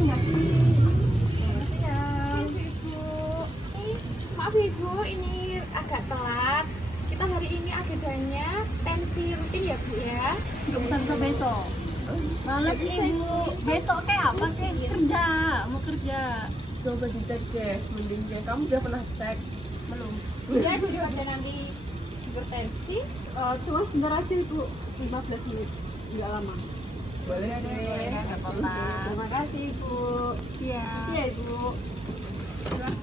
siang nggak sih? Siang. Ibu. Maaf Ibu, ini agak telat. Kita hari ini agendanya tensi rutin ya Bu ya. Nggak bisa besok. Males Nggak bisa, ibu. Ibu. Besok kayak apa? Kayak Iya. kerja, mau kerja. Coba dicek deh, mending deh. Kamu udah pernah cek? Belum. Ya Ibu udah ada nanti hipertensi. Cuma sebentar aja Ibu, 15 menit, nggak lama. Boleh deh, nggak apa-apa. Terima kasih Ibu. Iya. Makasih ya Ibu.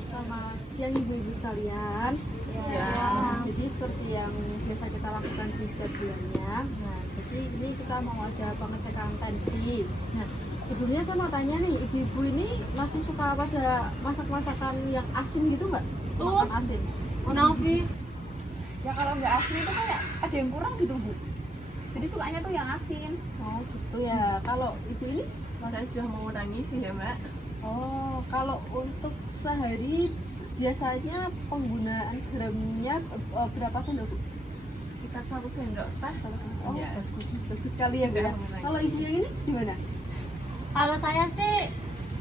Selamat siang Ibu-ibu sekalian. Siang. Jadi seperti yang biasa kita lakukan di setiap bulannya. Nah, jadi ini kita mau ada pengecekan tensi. Nah, sebelumnya saya mau tanya nih, ibu-ibu ini masih suka pada masak-masakan yang asin gitu nggak? Tuh. Makan asin. Nafi. Ya kalau nggak asin itu kayak ada yang kurang gitu Bu. Jadi sukanya tuh yang asin. Oh gitu ya. Kalau ibu ini? Saya sudah mengurangi sih ya Mbak. Oh, kalau untuk sehari biasanya penggunaan gramnya berapa sendok? Bu? Sekitar 1 sendok teh. Oh, Iya. bagus sekali ya Bu ya. Sudah mulai. Kalau ibu yang ini gimana? Kalau saya sih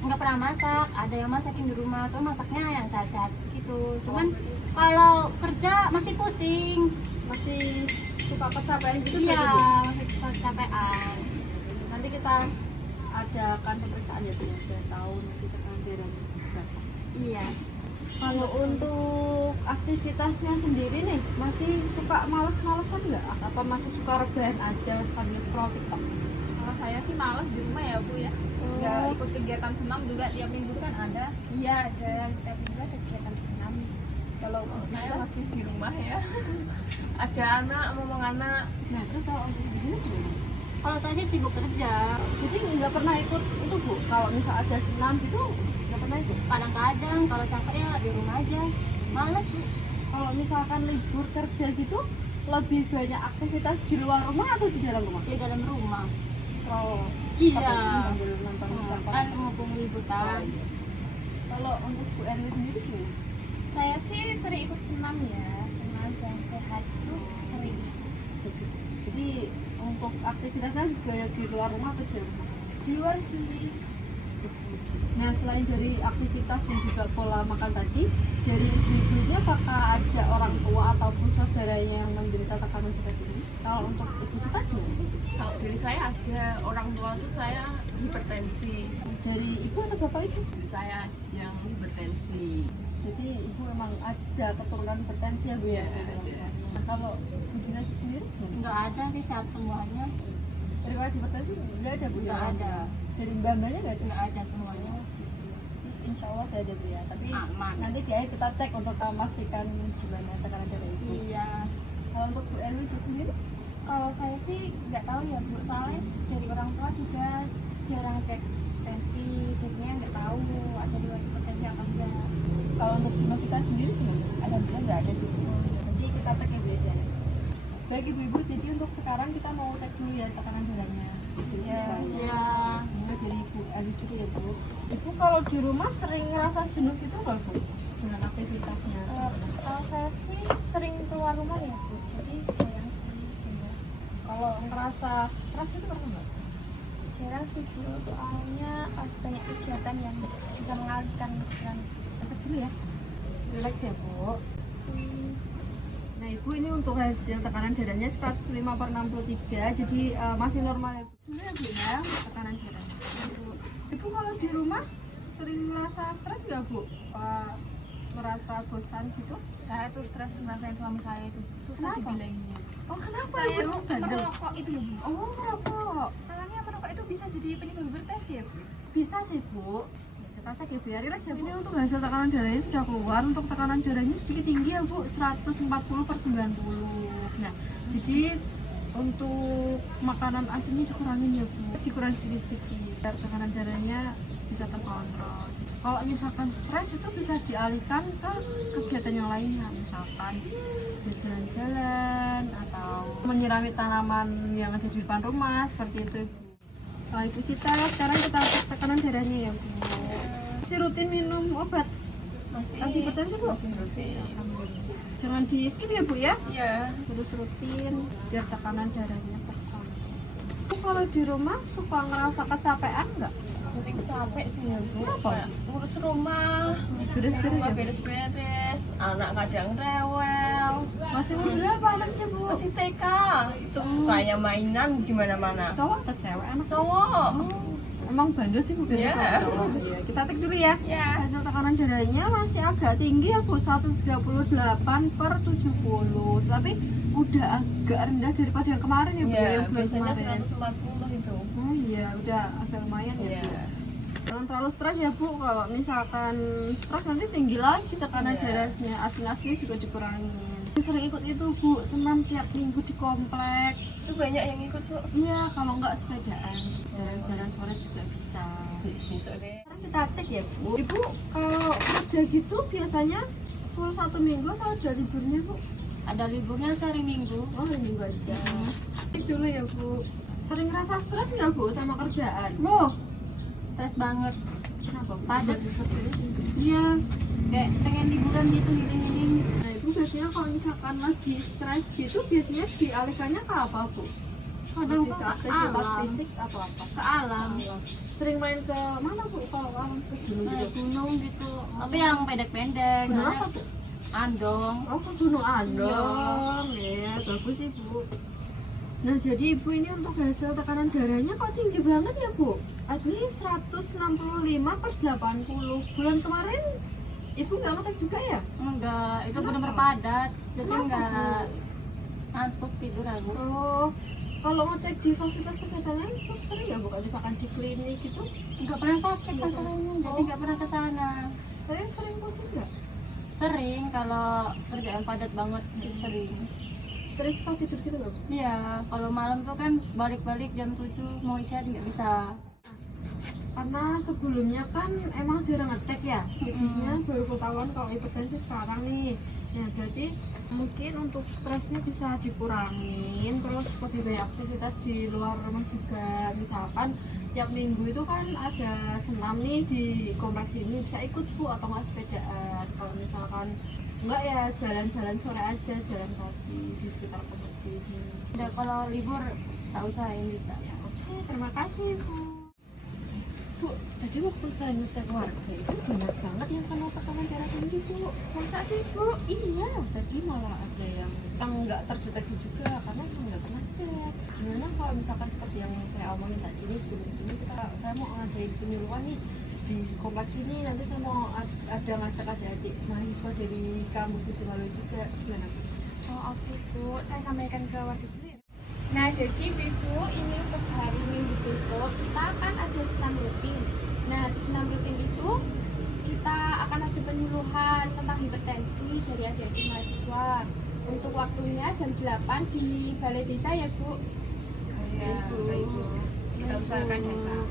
nggak pernah masak, ada yang masakin di rumah, cuma masaknya yang sehat-sehat gitu. Cuman kalau kerja masih pusing, Masih suka kecapean gitu? iya nggak, Bu? masih kecapean. Nanti kita adakan pemeriksaan ya Bu, ya. Saya tahu nanti tekanan darahnya seberapa. Iya. Kalau untuk aktivitasnya sendiri nih, masih suka males-malesan nggak? Apa masih suka rebahan aja sambil scroll TikTok? Kalau saya sih malas di rumah ya Bu ya. Nggak ikut kegiatan senam juga tiap minggu kan ada. Iya ada tiap minggu ada kegiatan senam. Kalau saya masih di rumah ya. Ada anak, ngomong anak. Nah, terus kalau untuk ibu ini gimana? Kalau saya sih sibuk kerja, Jadi nggak pernah ikut itu Bu? Kalau misal ada senam gitu, nggak pernah ikut? kadang-kadang kalau capek ya di rumah aja. Males Bu. Kalau misalkan libur kerja gitu, lebih banyak aktivitas di luar rumah atau di dalam rumah? Di dalam rumah. Scroll Iya. sambil nonton Kan mumpung liburan. Kalau untuk Bu Erwi sendiri gimana? Saya sih sering ikut senam ya. Senam yang sehat itu sering. Jadi untuk aktivitasnya banyak di luar rumah atau di dalam rumah? Di luar sih. Nah, selain dari aktivitas dan juga pola makan tadi, dari ibu-ibu ini apakah ada orang tua ataupun saudaranya yang menderita tekanan berat ini? Kalau untuk ibu Sita gimana? Kalau dari saya ada orang tua tuh saya hipertensi. Dari ibu atau bapak ibu? Dari saya yang hipertensi. Jadi ibu memang ada keturunan hipertensi ya Bu ya? Iya, ada. Nah, kalau Bu Jina sendiri gimana? Nggak ada sih sehat semuanya. Riwayat hipertensi nggak ada Bu? Nggak ada. Dari mbak-mbaknya nggak ada? Nggak ada semuanya. Insya Allah saya ada Bu ya, tapi Aman. nanti di akhir kita cek untuk memastikan gimana tekanan darah ibu. Iya. Kalau untuk Bu Erwi itu sendiri? Kalau saya sih nggak tahu ya Bu, soalnya dari orang tua juga jarang cek tensi, jadinya nggak tahu ada riwayat hipertensi apa enggak. Kalau untuk rumah kita sendiri gimana? Alhamdulillah nggak ada sih. Nanti kita cek ya Bu ya. Diana. Baik ibu-ibu, jadi untuk sekarang kita mau cek dulu ya tekanan darahnya. Iya. Iya. Mulai dari Ibu Erwi dulu ya Bu. Ibu kalau di rumah sering ngerasa jenuh gitu nggak Bu? Dengan aktivitasnya? Kalau saya sih sering keluar rumah ya Bu, jadi jarang sih jenuh. Kalau ngerasa stres itu pernah nggak? Jarang sih Bu, soalnya ada banyak kegiatan yang bisa mengalihkan pikiran. Cek dulu ya. Relax ya Bu. Nah Ibu, ini untuk hasil tekanan darahnya 105/63, jadi masih normal ya Bu. Dulu ya Bu ya, tekanan darahnya. Ibu kalau di rumah sering ngerasa stres nggak Bu? Merasa bosan gitu? Saya tuh stres ngerasain suami saya itu susah Kenapa? dibilangnya. Oh kenapa Saya Ibu? Bandel? merokok itu loh Bu. Oh merokok. Katanya merokok itu bisa jadi penyebab hipertensi ya Bu. Bisa sih Bu. Kita cek ya Bu ya, relax ya Bu. Ini untuk hasil tekanan darahnya sudah keluar. Untuk tekanan darahnya sedikit tinggi ya Bu, 140/90. Nah, jadi untuk makanan asinnya dikurangin ya Bu, dikurangi sedikit-sedikit biar tekanan darahnya bisa terkontrol. Kalau misalkan stres itu bisa dialihkan ke kegiatan yang lainnya, misalkan ya jalan-jalan atau menyirami tanaman yang ada di depan rumah seperti itu Bu. Nah, Ibu Sita, sekarang kita cek tekanan darahnya ya Bu. Masih rutin minum obat anti hipertensi Bu? Masih rutin. Alhamdulillah. Jangan di skip ya Bu ya, Iya. terus rutin biar tekanan darahnya terkontrol. Kalau di rumah suka ngerasa kecapean nggak? Sering capek sih ya Bu. Kenapa? Kayak ngurus rumah, Beres-beres ya? beres-beres, anak kadang rewel. Masih umur berapa anaknya bu? Masih TK, itu sukanya mainan di mana-mana. Cowok atau cewek anak? Cowok. Emang bandel sih bu biasanya Iya. kalau cowok. Iya. Kita cek dulu ya. Ya. Hasil tekanan darahnya masih agak tinggi ya bu, 138/70. Tapi udah agak rendah daripada yang kemarin ya bu, Ya, yang bulan biasanya kemarin. 140 itu. Oh iya, udah agak lumayan ya Iya. bu. Jangan terlalu stres ya bu, kalau misalkan stres nanti tinggi lagi tekanan Iya. darahnya, asin-asinnya juga dikurangin. Sering ikut itu bu, senam tiap minggu di komplek. Itu banyak yang ikut Bu. Iya, kalau nggak sepedaan, jalan-jalan sore juga bisa. Besok deh. Sekarang kita cek ya bu. Ibu kalau kerja gitu biasanya full 1 minggu atau ada liburnya bu? Ada liburnya sehari Minggu. Oh minggu aja. Cek dulu ya bu. Sering rasa stres nggak bu sama kerjaan? Loh, stres banget. Kenapa bu? Padat seperti itu. Iya. Kayak pengen liburan gitu, healing-healing. Nah ibu biasanya kalau misalkan lagi stres gitu biasanya dialihkannya ke apa bu? Kadang Lebih tuh ke ke aktivitas alam. fisik atau apa? Ke alam. Sering main ke mana bu? Kalau alam ke gunung Naik gitu? gunung gitu. Tapi yang pendek-pendek. Gunung Soalnya apa bu? Andong. Oh ke Gunung Andong, ya bagus sih bu. Nah jadi ibu ini untuk hasil tekanan darahnya kok tinggi banget ya bu? Ini 165/80. Bulan kemarin ibu nggak ngecek juga ya? Enggak, itu Kenapa? benar-benar padat. Jadi Kenapa, enggak ngantuk tidur aku. Oh, kalau ngecek di fasilitas kesehatan lain sering ya bu? Kalau misalkan di klinik gitu, Enggak pernah sakit masalahnya, jadi Oh. enggak pernah ke sana. tapi sering pusing nggak? Sering kalau kerjaan padat banget itu sering. Sering susah tidur gitu nggak bu? Iya, kalau malam tuh kan balik-balik jam 7 mau istirahat nggak bisa. Karena sebelumnya kan emang jarang ngecek ya, jadinya baru ketahuan kalau hipertensi sekarang nih. Nah berarti mungkin untuk stresnya bisa dikurangin, terus lebih banyak aktivitas di luar rumah juga. Misalkan tiap minggu itu kan ada senam nih di kompleks ini, bisa ikut bu atau nggak sepedaan. Kalau misalkan enggak ya jalan-jalan sore aja, jalan kaki di sekitar kompleks ini. Udah kalau libur tak usah yang bisa. Oke, terima kasih bu. Bu, tadi waktu saya ngecek warga itu banyak banget yang kena tekanan darah tinggi bu. Masa sih bu? Iya, tadi malah ada yang nggak terdeteksi juga karena emang nggak pernah cek. Gimana kalau misalkan seperti yang saya omongin tadi nih sebelum sini saya mau ngadain penyuluhan nih di kompleks ini, nanti saya mau ada ngajak adik-adik mahasiswa dari kampus Budiwaluyo juga. Gimana bu? Oh oke bu, saya sampaikan ke warga dulu ya. Nah jadi ibu ini untuk hari Minggu besok kita akan ada senam rutin. Nah di senam rutin itu kita akan ada penyuluhan tentang hipertensi dari adik-adik mahasiswa. Untuk waktunya jam 8 di balai desa ya bu. Ya, baik Bu. Kita usahakan datang.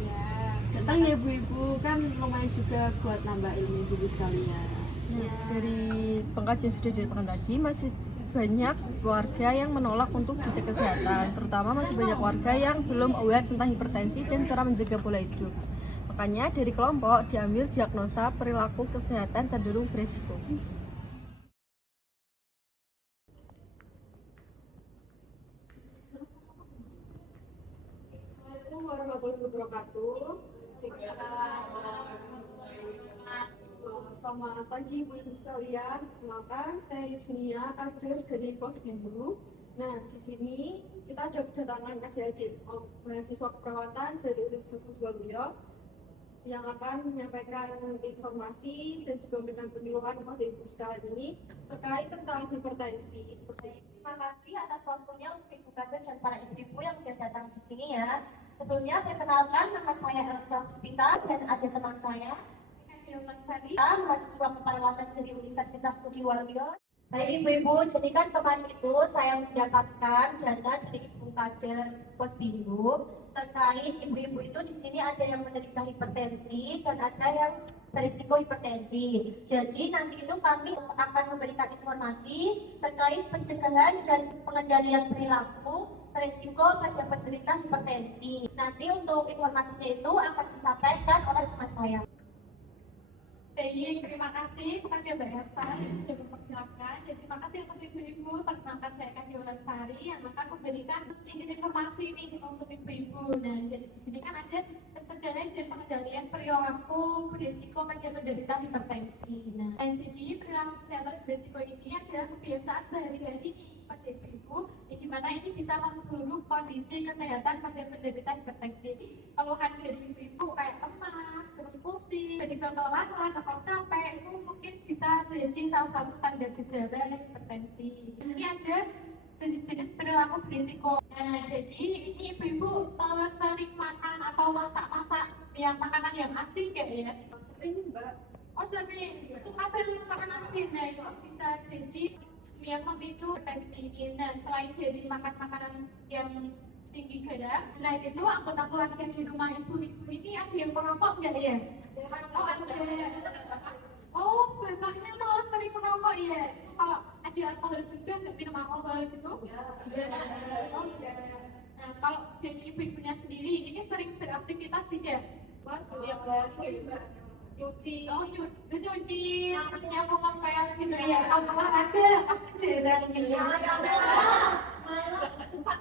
Ya. Datang ya ibu-ibu, kan lumayan juga buat nambah ilmu ibu sekalian. Ya. Dari pengkajian sudah dilakukan tadi masih banyak warga yang menolak untuk dicek kesehatan, terutama masih banyak warga yang belum aware tentang hipertensi dan cara menjaga pola hidup. Makanya dari kelompok diambil diagnosa perilaku kesehatan cenderung beresiko. Assalamualaikum warahmatullahi wabarakatuh. Selamat pagi ibu-ibu sekalian. Kenalkan saya Yusnia, kader dari Pos Bimbulu. Nah, di sini kita ada kedatangan adik-adik mahasiswa keperawatan dari Universitas Budiwaluyo yang akan menyampaikan informasi dan juga memberikan penyuluhan kepada ibu sekalian ini terkait tentang hipertensi. Seperti Terima kasih atas waktunya untuk Ibu Kader dan para ibu-ibu yang sudah datang di sini ya. Sebelumnya perkenalkan, nama saya Elsa Puspita dan ada teman saya, mahasiswa keperawatan dari Universitas Budiwaluyo. Baik ibu-ibu, jadi kan kemarin itu saya mendapatkan data dari Ibu Kader Posbindu terkait ibu-ibu itu di sini ada yang menderita hipertensi dan ada yang berisiko hipertensi. Jadi nanti itu kami akan memberikan informasi terkait pencegahan dan pengendalian perilaku berisiko pada penderita hipertensi. Nanti untuk informasinya itu akan disampaikan oleh teman saya. Baik Baik, terima kasih kepada Mbak Elsa yang sudah mempersilahkan. Dan terima kasih untuk ibu-ibu, perkenalkan saya Kak Sari yang akan memberikan sedikit informasi nih untuk ibu-ibu. Nah, jadi di sini kan ada pencegahan dan pengendalian perilaku berisiko pada penderita hipertensi. Nah, jadi perilaku kesehatan berisiko ini adalah kebiasaan sehari-hari pada ibu-ibu, di mana ini bisa memburuk kondisi kesehatan pada penderita hipertensi. Keluhan dari ibu-ibu kayak lemas, terus pusing, ketika kelelahan atau capek itu mungkin bisa jadi salah satu tanda gejala hipertensi. Ini ada jenis-jenis perilaku berisiko. Nah, jadi ini ibu-ibu sering makan atau masak-masak yang makanan yang asin gak ya? Sering Mbak. Oh sering, suka banget makan asin. Nah itu bisa jadi yang memicu hipertensi ini. Nah selain dari makan makanan yang tinggi garam, selain itu anggota keluarga di rumah ibu-ibu ini ada yang merokok nggak ya? Oh ada. Oh bapaknya malah sering merokok ya? Itu kalau ada alkohol juga nggak minum alkohol gitu? Oh enggak. Nah kalau dari ibu-ibunya sendiri ini sering beraktivitas tidak? Sering Mbak. Nyuci. Oh nyuci, terus nyapu ngepel gitu ya. Kalau olahraga pasti jarang gitu. Nggak sempat.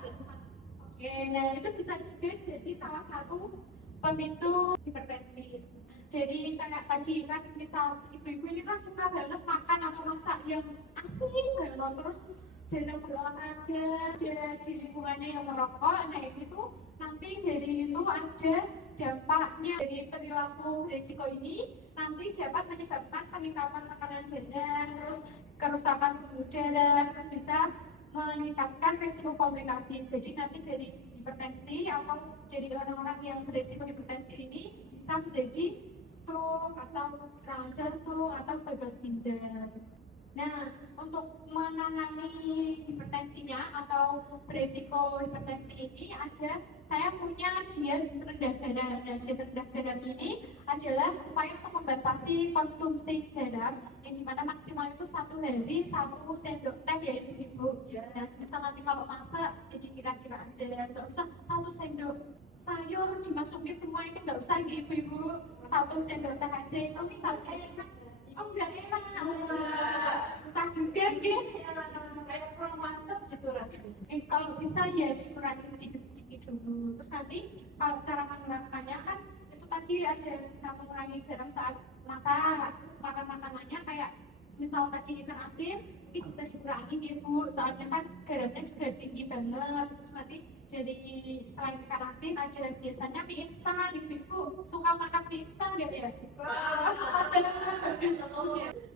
Oke, nah itu bisa juga jadi salah satu pemicu hipertensi. Jadi kayak tadi kan misal ibu-ibu ini kan suka banget makan atau masak yang asin banget, terus jarang berolahraga, ada di lingkungannya yang merokok. Nah itu nanti jadi itu ada dampaknya dari perilaku berisiko ini nanti dapat menyebabkan peningkatan tekanan darah, terus kerusakan pembuluh darah, terus bisa meningkatkan risiko komplikasi. Jadi nanti dari hipertensi atau dari orang-orang yang berisiko hipertensi ini bisa menjadi stroke atau serangan jantung atau gagal ginjal. Nah, untuk menangani hipertensinya atau berisiko hipertensi ini saya punya diet rendah garam. Nah, diet rendah garam ini adalah upaya untuk membatasi konsumsi garam yang dimana maksimal itu 1 hari 1 sendok teh ya ibu-ibu. Nah, misal nanti kalau masak jadi kira-kira aja, nggak usah 1 sendok sayur dimasukin semua itu nggak usah ya ibu-ibu, 1 sendok teh aja itu bisa oh enggak enak, susah juga gitu. Kayak kurang mantap gitu rasanya. Kalau bisa ya dikurangi sedikit-sedikit dulu. Terus nanti kalau cara menerapkannya kan itu tadi ada bisa mengurangi garam saat masak. Terus makan makanannya kayak misal tadi ikan asin itu bisa dikurangi ibu, soalnya kan garamnya juga tinggi banget. Terus nanti jadi selain ikan asin ada biasanya mie instan. Ibu suka makan mie instan nggak ya? Suka banget.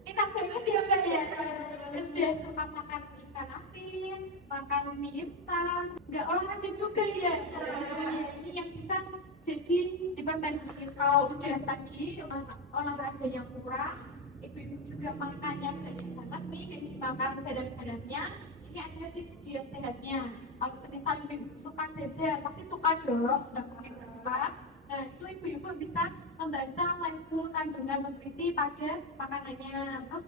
Enak banget ya Mbak ya. Udah suka makan ikan asin, makan mie instan, nggak olahraga juga ya. Ini yang bisa jadi hipertensi. Kalau udah tadi olahraga yang kurang, ibu-ibu juga makannya banyak banget nih, dan dimakan garam-garamnya. Ini ada tips diet sehatnya. Kalau semisal ibu suka jajan, pasti suka dong, nggak mungkin nggak suka. Nah itu ibu-ibu bisa membaca label kandungan nutrisi pada makanannya. Terus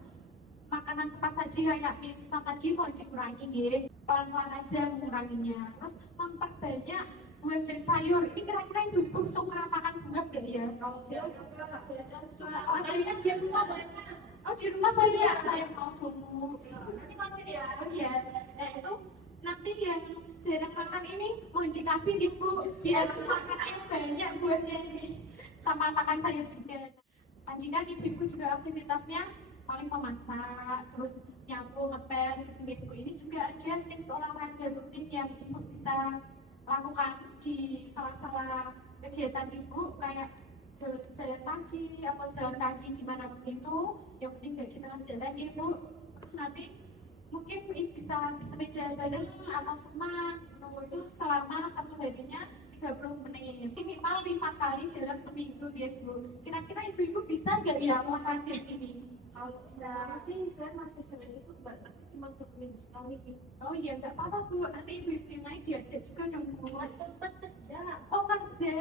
makanan cepat saji kayak mie instan tadi mau dikurangi gitu, pelan-pelan aja menguranginya. Terus memperbanyak buah dan sayur. Ini kira-kira ibu-ibu suka makan buah gak ya? Kalau saya suka. Oh, kalian di rumah banyak. Oh di rumah banyak. Saya mau dulu. Nanti makan ya. Oh iya. Nah itu nanti yang jarang makan ini mau dikasih ibu biar makan yang banyak buahnya ini sama makan sayur juga. Tadi kan ibu-ibu juga aktivitasnya paling memasak, terus nyapu, ngepel gitu. Ini juga ada tips olahraga rutin yang ibu bisa lakukan di salah-salah kegiatan ibu kayak jalan kaki atau jalan kaki di mana itu, yang penting nggak di tengah jalan ibu. Terus nanti mungkin bisa sepeda bareng atau senam itu selama 1 harinya 30 menit, minimal 5 kali dalam seminggu ya ibu. Kira-kira ibu-ibu bisa nggak ya olahraga ini? Kalau saya sih, saya masih sering ikut Mbak, tapi cuma seminggu sekali. Oh iya nggak apa-apa bu, nanti ibu-ibu yang lain diajak juga dong bu. Sempet kerja, Oh kerja,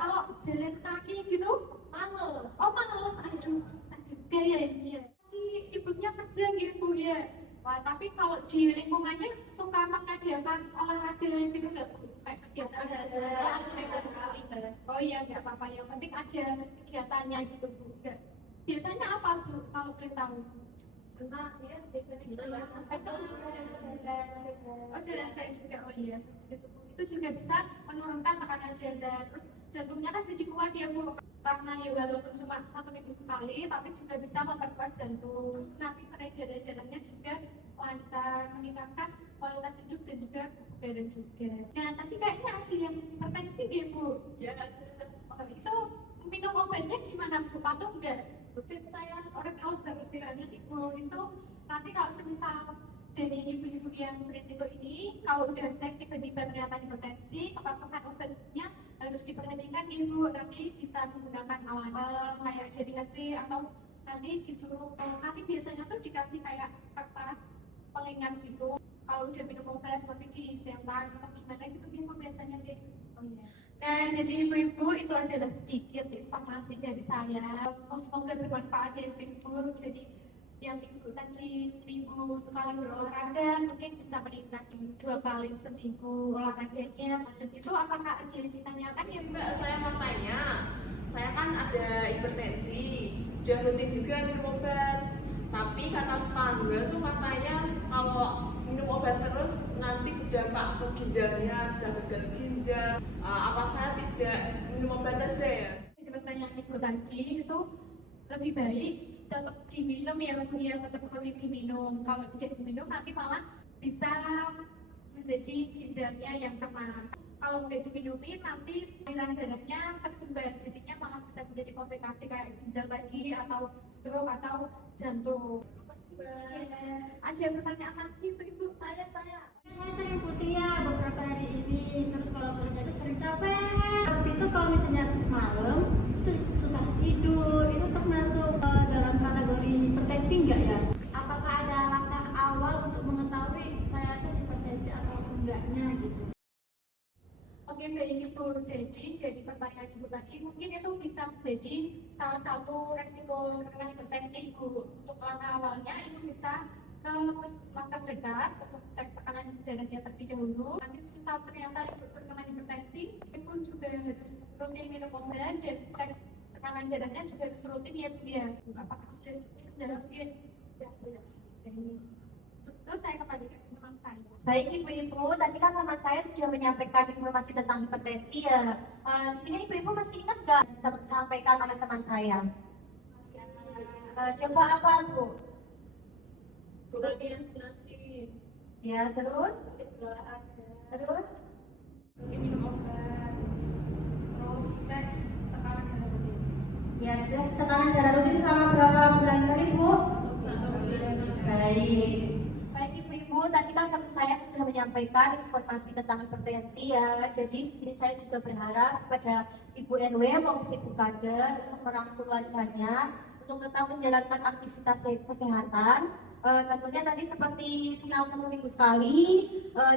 kalau jalan kaki gitu males. oh males, aduh susah juga ya ini ya. Di ibunya kerja gitu bu ya. Wah tapi kalau di lingkungannya suka mengadakan olahraga gitu nggak bu? Kegiatan Ada seminggu sekali kan. oh iya nggak apa-apa, yang penting ada kegiatannya gitu bu. Nggak Biasanya apa Bu kalau boleh tahu? Senang ya, biasanya Fashion juga ada jalan saya juga, oh iya. Itu juga bisa menurunkan tekanan jalan. Terus jantungnya kan jadi kuat ya Bu, karena ya walaupun cuma 1 minggu sekali, tapi juga bisa memperkuat jantung. Terus nanti peredaran darahnya juga lancar, meningkatkan kualitas hidup dan juga kebugaran juga. Nah tadi kayaknya ada yang hipertensi ya Bu. ya Oh, itu minum obatnya gimana Bu? Patuh enggak? rutin saya. Orang tahu banget sih kayaknya Ibu itu nanti kalau semisal dari ibu-ibu yang berisiko ini kalau udah cek tiba-tiba ternyata hipertensi, kepatuhan obatnya harus diperhatikan Ibu, nanti bisa menggunakan alat kayak dari HP atau nanti disuruh nanti biasanya tuh dikasih kayak kertas pengingat gitu kalau udah minum obat tapi dicetak atau gimana gitu Ibu biasanya deh. Nah, jadi ibu-ibu itu adalah sedikit informasi dari saya. Semoga bermanfaat ya ibu-ibu. Jadi yang ibu tadi seminggu sekali berolahraga mungkin bisa meningkat 2 kali seminggu olahraganya. Dan itu apakah ada yang ditanyakan ya Mbak? Saya mau tanya, saya kan ada hipertensi, sudah rutin juga minum obat. Tapi kata tetangga tuh katanya kalau minum obat terus nanti berdampak ke ginjalnya, bisa gagal ginjal. Apa saya tidak minum obat aja ya? Jadi pertanyaan ibu tadi itu lebih baik tetap diminum ya Bu ya, tetap rutin diminum. Kalau tidak diminum nanti malah bisa menjadi ginjalnya yang kena. Kalau nggak diminumi nanti aliran darahnya tersumbat, jadinya malah bisa menjadi komplikasi kayak ginjal tadi atau stroke atau jantung. Ada pertanyaan lagi Ibu? Saya sering pusing ya beberapa hari ini, terus kalau kerja itu sering capek. Tapi itu kalau misalnya malam itu susah tidur, itu termasuk dalam kategori hipertensi enggak ya? Apakah ada langkah awal untuk mengetahui saya itu hipertensi atau enggaknya gitu? Oke Mbak Ibu, jadi pertanyaan Ibu tadi mungkin itu bisa menjadi salah satu resiko terkena hipertensi Ibu. Untuk langkah awalnya Ibu bisa ke puskesmas terdekat untuk cek tekanan darahnya terlebih dahulu. Nanti misal ternyata Ibu terkena hipertensi, Ibu juga harus rutin minum obat dan cek tekanan darahnya juga harus rutin ya Bu ya. Apakah sudah cukup dalam mungkin? Sudah. Itu saya kembali ke teman saya. Baik ibu-ibu, tadi kan teman saya sudah menyampaikan informasi tentang hipertensi ya. Di sini ibu-ibu masih ingat nggak disampaikan oleh teman saya? Coba apa Bu? Rutin sebelah sini. Ya terus? Terus? Rutin minum obat, terus cek tekanan darah rutin. Ya cek tekanan darah rutin selama berapa bulan sekali Bu? Baik. Baik ibu-ibu, tadi kan teman saya sudah menyampaikan informasi tentang hipertensi ya. Jadi di sini saya juga berharap kepada Ibu RW maupun Ibu Kader untuk merangkul keluarganya untuk tetap menjalankan aktivitas kesehatan. Tentunya tadi seperti senam 1 minggu sekali,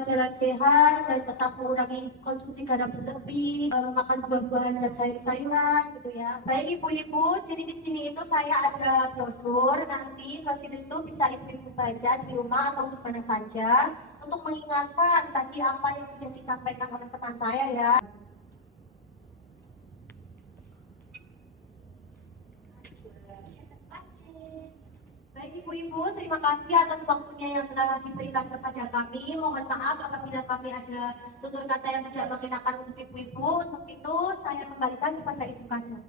jalan sehat dan tetap mengurangi konsumsi garam berlebih, makan buah-buahan dan sayur-sayuran gitu ya. Baik ibu-ibu, jadi di sini itu saya ada brosur, nanti brosur itu bisa ibu-ibu baca di rumah atau di mana saja untuk mengingatkan tadi apa yang sudah disampaikan oleh teman saya ya. Baik ibu-ibu, terima kasih atas waktunya yang telah diberikan kepada kami. Mohon maaf apabila kami ada tutur kata yang tidak mengenakan untuk ibu-ibu. Untuk itu saya kembalikan kepada Ibu Kanda.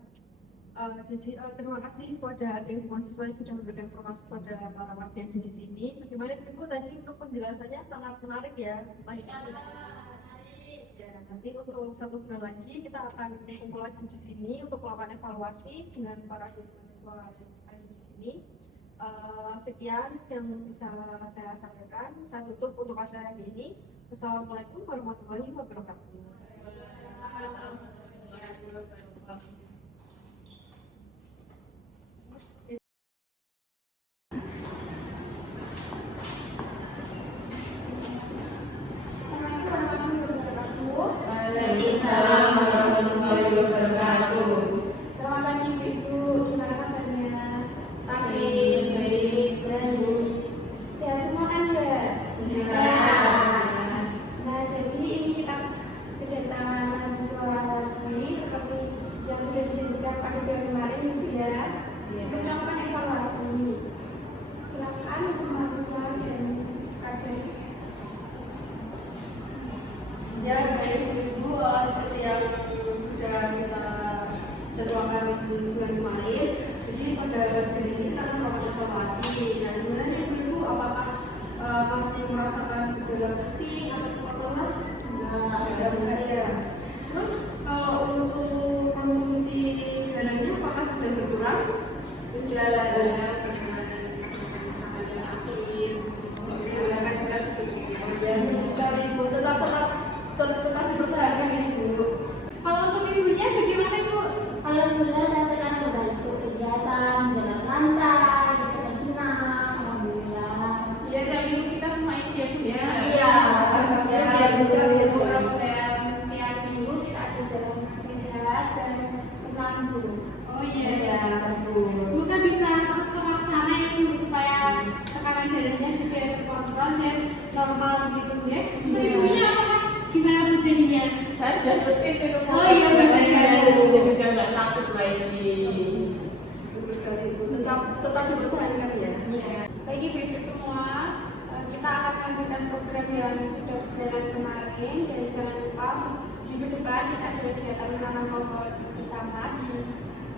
Terima kasih kepada adik mahasiswa yang sudah memberikan informasi pada para warga yang ada di sini. Bagaimana ibu tadi untuk penjelasannya sangat menarik ya. Ya, nanti untuk 1 bulan lagi kita akan kumpul lagi di sini untuk melakukan evaluasi dengan para mahasiswa yang ada di sini. Sekian yang bisa saya sampaikan. Saya tutup untuk acara ini. Wassalamualaikum warahmatullahi wabarakatuh. Waalaikumsalam warahmatullahi wabarakatuh. Selamat pagi Ibu, gimana kabarnya? Pagi, baik, sehat semua kan ya? Sehat. Nah jadi ini kita kedatangan mahasiswa ini seperti yang sudah bulan kemarin. Jadi pada hari ini kita akan melakukan evaluasi. Nah, gimana nih ibu-ibu, apakah masih merasakan gejala pusing atau seperti apa? Nah, ada ya. Terus kalau untuk konsumsi garamnya apakah sudah berkurang? Sudah berkurang masakannya asin, menggunakan garam sedikit. Ya, sekali ibu tetap dipertahankan ini bu. Kalau untuk ibunya bagaimana ibu? Alhamdulillah saya sekarang membantu kegiatan jalan santai, kita senang, alhamdulillah. Ya, dan ibu kita semua ikut ya Bu ya. Iya, pastinya siap sekali ya bu. Program setiap minggu kita ada jalan sehat dan senam Bu. Oh iya, Ya, bagus. semoga bisa terus terlaksana ya ibu supaya tekanan darahnya juga terkontrol dan normal gitu ya. Untuk ibunya apakah gimana bu jadinya? Saya sudah rutin minum Oh obat iya, bagus ya, sekali. jadi udah nggak takut lagi. Bagus sekali ibu. Tetap dipertahankan ya. Iya. Baik ibu-ibu semua, kita akan melanjutkan program yang sudah berjalan kemarin dan jangan lupa minggu depan kita ada kegiatan menanam pohon bersama di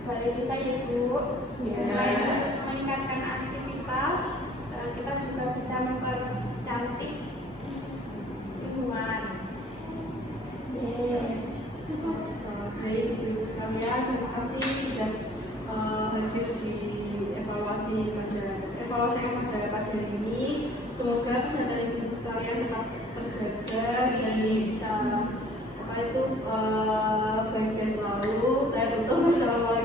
balai desa ya Bu. Iya. Selain meningkatkan aktivitas, kita juga bisa mempercantik lingkungan. Baik ibu sekalian, terima kasih sudah hadir di evaluasi yang pada hari ini. Semoga kesehatan ibu sekalian tetap terjaga dan bisa bahagia selalu. Saya tutup. Wassalamualaikum